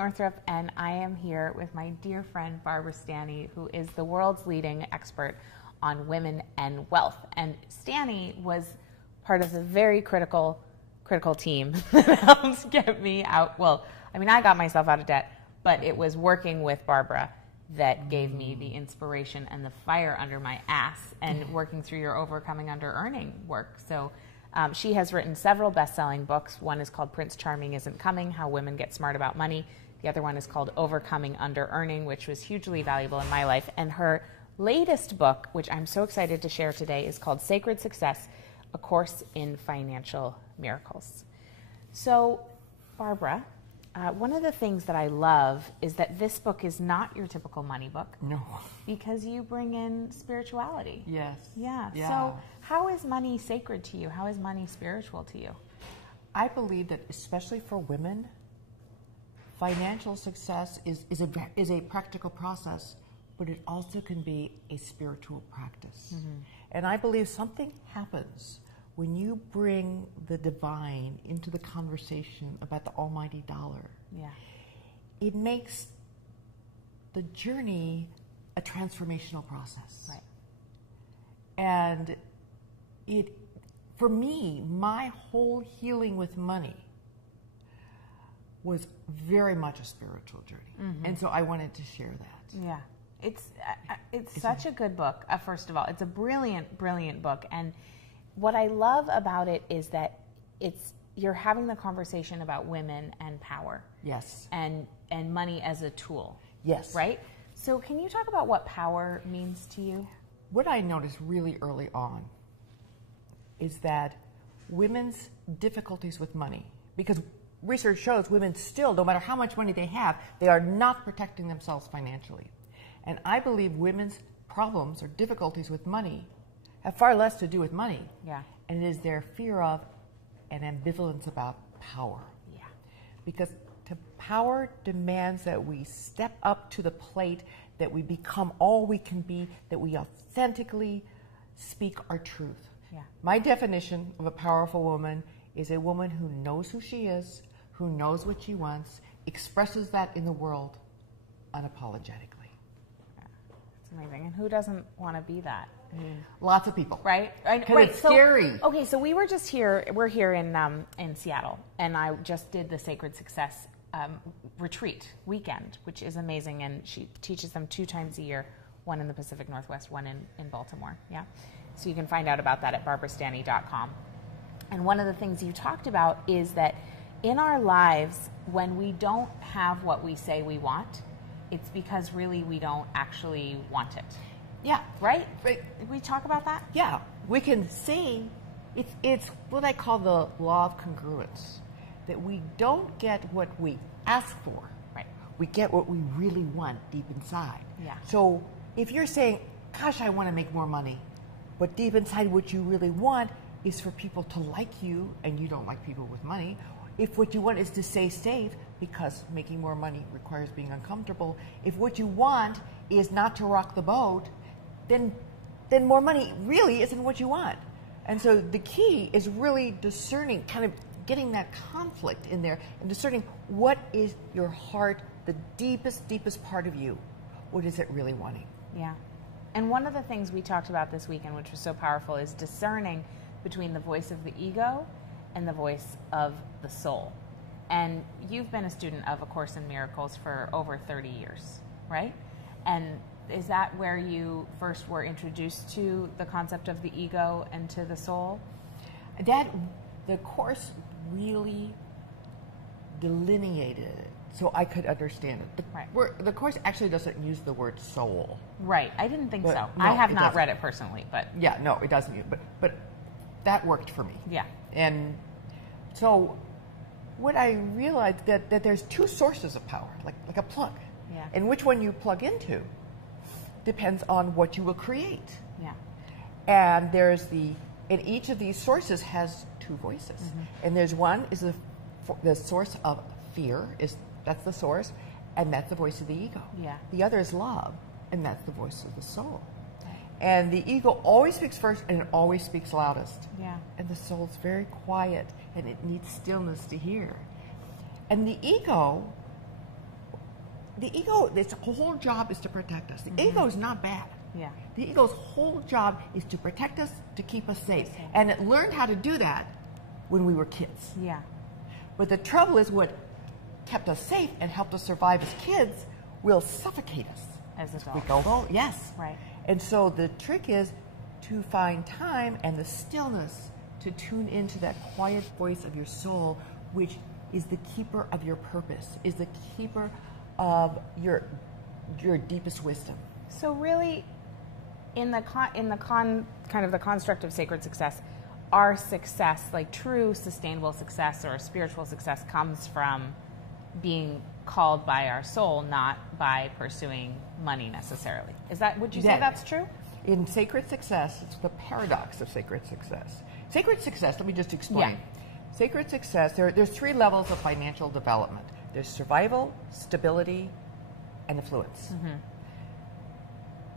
Northrup, and I am here with my dear friend Barbara Stanny, who is the world's leading expert on women and wealth. And Stanny was part of the very critical team that helped get me out. Well, I mean, I got myself out of debt, but it was working with Barbara that gave me the inspiration and the fire under my ass, and working through your overcoming under earning work. So she has written several best-selling books. One is called Prince Charming Isn't Coming, How Women Get Smart About Money. The other one is called Overcoming Under Earning, which was hugely valuable in my life. And her latest book, which I'm so excited to share today, is called Sacred Success, A Course in Financial Miracles. So, Barbara, one of the things that I love is that this book is not your typical money book. No. Because you bring in spirituality. Yes. Yeah. Yeah. So how is money sacred to you? How is money spiritual to you? I believe that, especially for women, financial success is a practical process, but it also can be a spiritual practice. Mm-hmm. And I believe something happens when you bring the divine into the conversation about the almighty dollar. Yeah. It makes the journey a transformational process. Right. And for me, my whole healing with money was very much a spiritual journey. Mm-hmm. And so I wanted to share that. Yeah. It's such a good book, first of all. It's a brilliant, brilliant book. And what I love about it is that you're having the conversation about women and power. Yes. And money as a tool. Yes. Right? So can you talk about what power means to you? What I noticed really early on is that women's difficulties with money, because research shows women still, no matter how much money they have, they are not protecting themselves financially. And I believe women's problems or difficulties with money have far less to do with money. Yeah. And it is their fear of and ambivalence about power. Yeah. Because power demands that we step up to the plate, that we become all we can be, that we authentically speak our truth. Yeah. My definition of a powerful woman is a woman who knows who she is, who knows what she wants, expresses that in the world unapologetically. That's amazing. And who doesn't want to be that? Lots of people. Right? Right. It's scary. Okay, so we're here in Seattle, and I just did the Sacred Success retreat weekend, which is amazing, and she teaches them 2 times a year, one in the Pacific Northwest, one in Baltimore. Yeah. So you can find out about that at barbarastanny.com. And one of the things you talked about is that in our lives, when we don't have what we say we want, it's because really we don't actually want it. Yeah. Right? Right. Did we talk about that? Yeah. We can see it's what I call the law of congruence, that we don't get what we ask for. Right. We get what we really want deep inside. Yeah. So if you're saying, gosh, I want to make more money, but deep inside what you really want is for people to like you, and you don't like people with money. If what you want is to stay safe, because making more money requires being uncomfortable, if what you want is not to rock the boat, then more money really isn't what you want. And so the key is really discerning, kind of getting that conflict in there and discerning what is your heart, the deepest, deepest part of you. What is it really wanting? Yeah. And one of the things we talked about this weekend, which was so powerful, is discerning between the voice of the ego and the voice of the soul. And you've been a student of A Course in Miracles for over 30 years, right? And is that where you first were introduced to the concept of the ego and to the soul? The Course really delineated it so I could understand it. The Course actually doesn't use the word soul. Right. I didn't think so. No, I have not read it personally, but... Yeah, no, it doesn't use it. But that worked for me. Yeah. And so what I realized that there's 2 sources of power, like a plug. Yeah. And which one you plug into depends on what you will create. Yeah. And and each of these sources has 2 voices. Mm-hmm. And there's one is the source of fear, that's the source, and that's the voice of the ego. Yeah. The other is love, and that's the voice of the soul. And the ego always speaks first, and it always speaks loudest. Yeah. And the soul's very quiet, and it needs stillness to hear. And the ego the ego, its whole job is to protect us. The ego is not bad. Yeah. The ego's whole job is to protect us, to keep us safe. And it learned how to do that when we were kids. Yeah. But the trouble is what kept us safe and helped us survive as kids will suffocate us. As adults. We go, oh, yes. Right. And so the trick is to find time and the stillness to tune into that quiet voice of your soul, which is the keeper of your purpose, is the keeper of your deepest wisdom. So really, in the construct of sacred success, our success, like true sustainable success or spiritual success, comes from being called by our soul, not by pursuing money necessarily. Would you say that's true? In sacred success, it's the paradox of sacred success. Sacred success, let me just explain. Yeah. Sacred success, there's 3 levels of financial development. There's survival, stability, and affluence.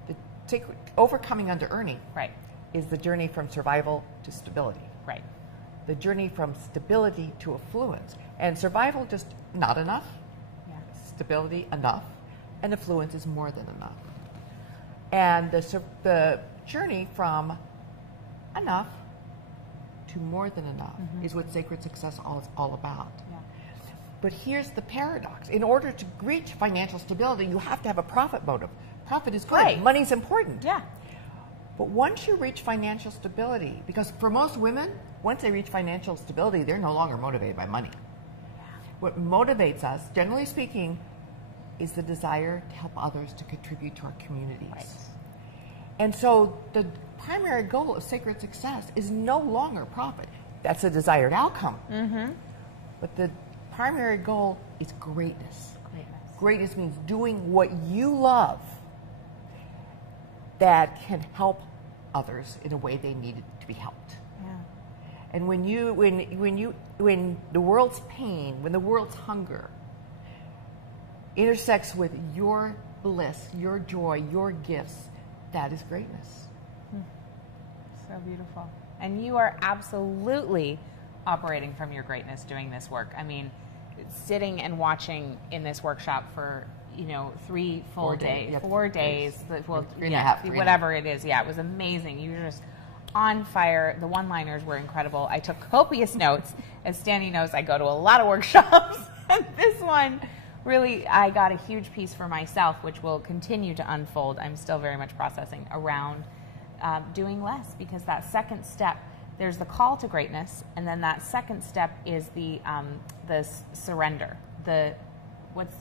The overcoming under earning is the journey from survival to stability. Right. The journey from stability to affluence. And survival, just not enough. Yeah. Stability, enough. And affluence is more than enough. And the journey from enough to more than enough is what sacred success is all about. Yeah. But here's the paradox. In order to reach financial stability, you have to have a profit motive. Profit is good. Right. Money's important. Yeah. But once you reach financial stability, because for most women, once they reach financial stability, they're no longer motivated by money. Yeah. What motivates us, generally speaking, is the desire to help others, to contribute to our communities. Right. And so the primary goal of sacred success is no longer profit. That's a desired outcome. But the primary goal is greatness. Greatness means doing what you love that can help others in a way they need to be helped. Yeah. And when the world's pain, when the world's hunger intersects with your bliss, your joy, your gifts, that is greatness. So beautiful. And you are absolutely operating from your greatness doing this work. I mean, sitting and watching in this workshop for 3 full days, yeah, 4 days, well, 3 and a half, whatever it is. Yeah, it was amazing. You were just on fire. The one-liners were incredible. I took copious notes. As Stanny knows, I go to a lot of workshops. And this one, really, I got a huge piece for myself, which will continue to unfold. I'm still very much processing around doing less, because that second step, there's the call to greatness, and then that second step is the surrender,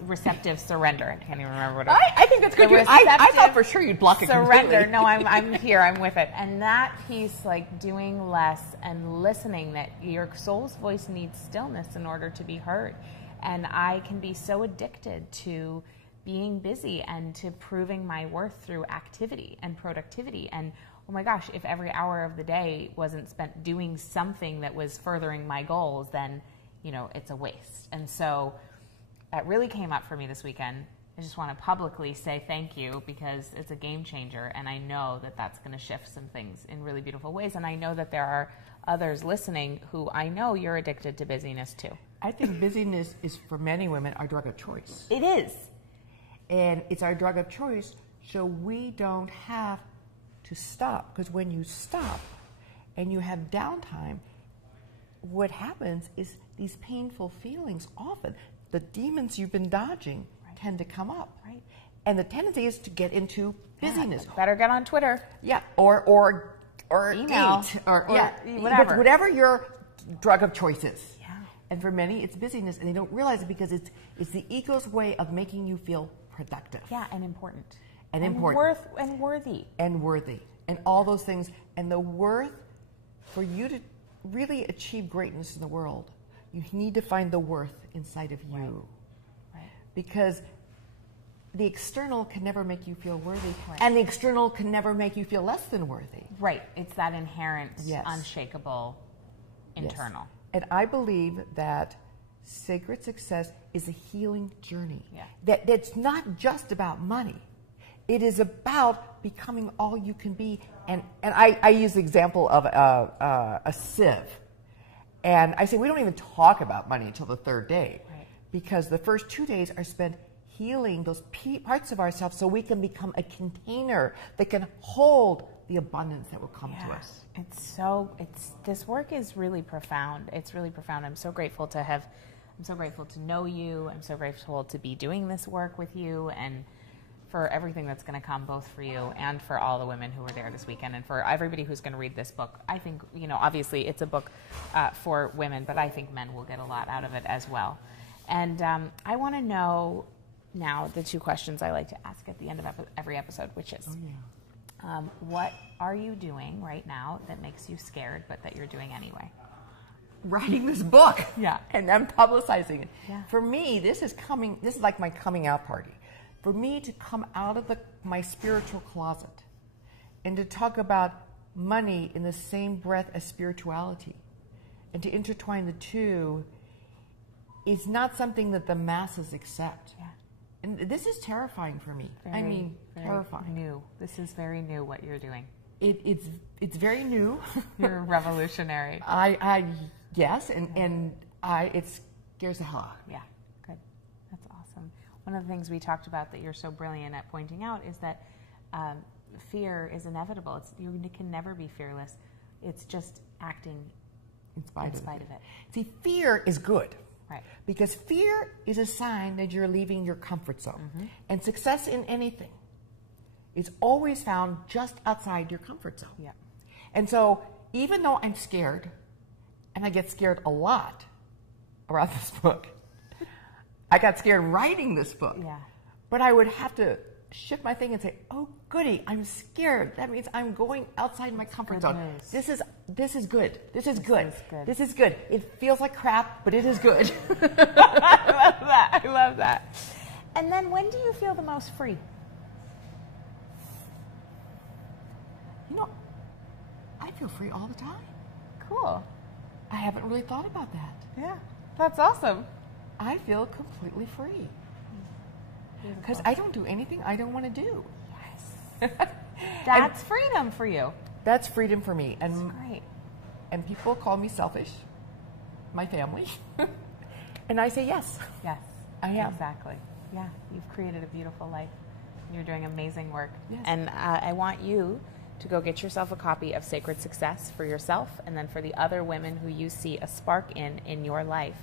receptive surrender. I can't even remember what it is. I think that's good. I thought for sure you'd block it surrender. completely. No, I'm here. I'm with it. And that piece, like doing less and listening, that your soul's voice needs stillness in order to be heard. And I can be so addicted to being busy and to proving my worth through activity and productivity. And oh my gosh, if every hour of the day wasn't spent doing something that was furthering my goals, then, it's a waste. And so that really came up for me this weekend. I just want to publicly say thank you, because it's a game changer. And I know that that's going to shift some things in really beautiful ways. And I know that there are others listening who I know you're addicted to busyness too. I think busyness is, for many women, our drug of choice. It is. And it's our drug of choice, so we don't have to stop. Because when you stop and you have downtime, what happens is these painful feelings, often the demons you've been dodging, tend to come up. Right. And the tendency is to get into busyness. Better get on Twitter. Yeah, or email, eat, or whatever. But whatever your drug of choice is. Yeah. And for many, it's busyness, and they don't realize it because it's the ego's way of making you feel productive. Yeah, and important. And important. And worthy. And worthy. And all those things. And the worth, for you to really achieve greatness in the world, you need to find the worth inside of you. Right. Because the external can never make you feel worthy, Right. and the external can never make you feel less than worthy. Right. It's that inherent, Yes. unshakable internal. Yes. And I believe that sacred success is a healing journey. Yeah. That's not just about money. It is about becoming all you can be. And I use the example of a sieve. And I say we don't even talk about money until the 3rd day. Right. Because the first 2 days are spent healing those parts of ourselves so we can become a container that can hold the abundance that will come to us. This work is really profound. It's really profound. I'm so grateful to know you. I'm so grateful to be doing this work with you, and for everything that's going to come, both for you and for all the women who were there this weekend, and for everybody who's going to read this book. I think, obviously it's a book for women, but I think men will get a lot out of it as well. And I want to know now the two questions I like to ask at the end of every episode, which is, what are you doing right now that makes you scared, but that you're doing anyway? Writing this book. Yeah. And then publicizing it. Yeah. For me, this is like my coming out party. For me to come out of my spiritual closet and to talk about money in the same breath as spirituality and to intertwine the two is not something that the masses accept. Yeah. And this is terrifying for me. Very terrifying. New. This is very new what you're doing. It's very new. You're revolutionary. Yes, and it scares the hell out of me. Yeah, good. That's awesome. One of the things we talked about that you're so brilliant at pointing out is that fear is inevitable. You can never be fearless. It's just acting in spite of it. See, fear is good. Right. Because fear is a sign that you're leaving your comfort zone. Mm-hmm. And success in anything is always found just outside your comfort zone. Yeah. And so even though I'm scared, and I get scared a lot around this book, I got scared writing this book. Yeah. But I would have to shift my thing and say, oh, goody, I'm scared. That means I'm going outside my comfort zone. This is good. This is good. This is good. It feels like crap, but it is good. I love that. And then when do you feel the most free? I feel free all the time. Cool. I haven't really thought about that. Yeah, that's awesome. I feel completely free. Because I don't do anything I don't want to do. Yes. That's freedom for you. That's freedom for me. That's great. And people call me selfish, my family. And I say yes. Yes. I am. Exactly. Yeah. You've created a beautiful life. You're doing amazing work. Yes. And I want you to go get yourself a copy of Sacred Success for yourself, and then for the other women who you see a spark in your life,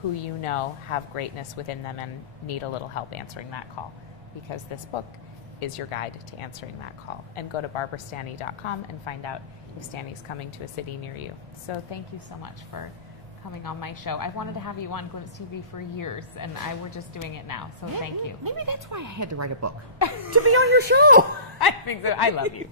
who you know have greatness within them and need a little help answering that call, because this book is your guide to answering that call. And go to barbarastanny.com and find out if Stanny's coming to a city near you. So thank you so much for coming on my show. I've wanted to have you on Glimpse TV for years, and we're just doing it now, so thank you. Maybe that's why I had to write a book, to be on your show. I think so. I love you.